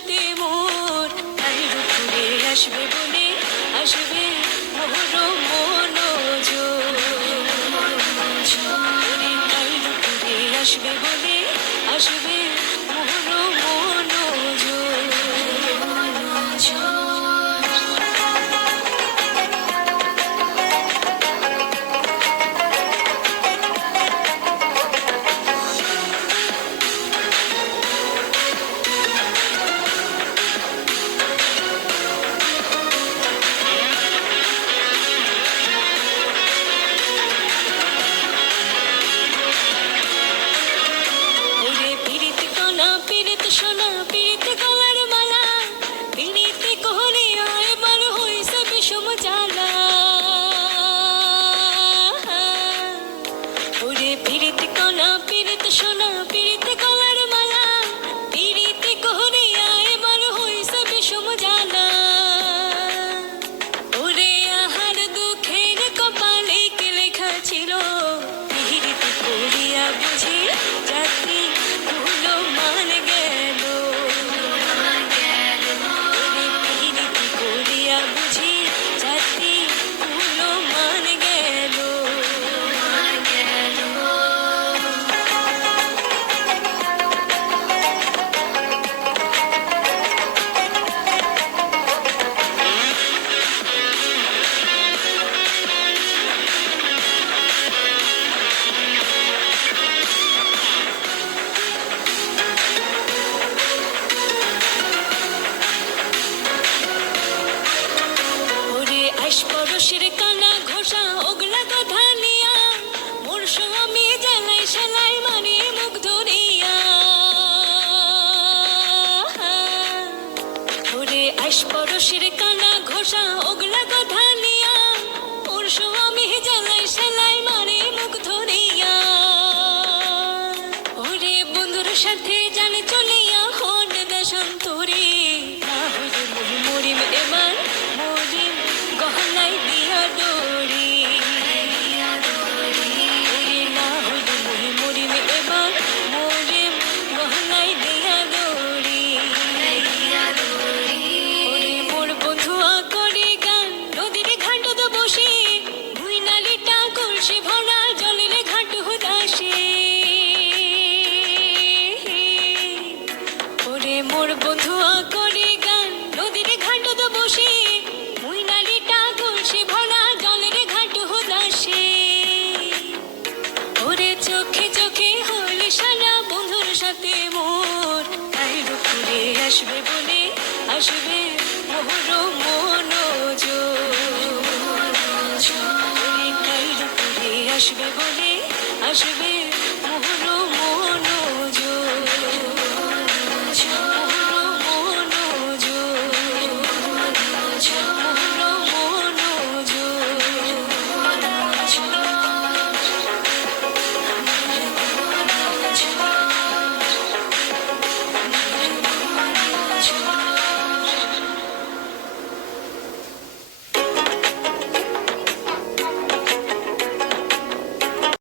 সাথে মোর তাই দুপুরে আসবে বলে আসবে মোর মনোযোগ তাই দুপুরে আসবে বলে আসবে মোর মনোযোগ সোনা পিড়িতে গলার মালা পিড়িতে কোহরে এবার হইছে বিষম জ্বালা ওরে পিড়িতে কলা পিড়িতে সোনা পিড়িতে গলার মালা পিড়িতে কোহরে এবার হইছে বিষম জ্বালা ওরে আহার দুঃখের কপালে কি লেখা ছিল পিড়িতে করিয়া বুঝি যাত্রী ভুলো মান গেল পিড়িতে করিয়া বুঝি যাত্রী ভুলো মান গেল পরশের কানা ঘোষা ওগলা কথা নিয়া মোর স্বামী জ্বালাই সেলাই মানে মুখ ধরিয়া ওরে আইস পরশের কানা ঘোষা ওগলা কথা নিয়া মোর স্বামী জ্বালাই সেলাই মানে মুখ ধরিয়া ওরে বন্ধুর সাথে জানে চলিয়া হন দেশান্তরে না হইলে মরিম এবার মরিম গহনাই দিয়া দড়ি না হইলে মরিম এবার মরিম গহনাই দিয়া দড়ি ওরে মোর বন্ধুয়া করে গান নদীর ঘাটত বসে ভুইনালিটা কলসি ভরা জলের ঘাট হুদাসে ওরে মোর বন্ধুয়া করে গান নদীর ঘাটত বসে ভুইনালিটা কলসি ভরা জলের ঘাট হুদাসে ওরে চোখে চোখে হইল সারা বন্ধুর সাথে মোর তাই দুপুরে আসবে বলে আসবে মোর মনোযোগ তাই দুপুরে আসবে বলে আসবে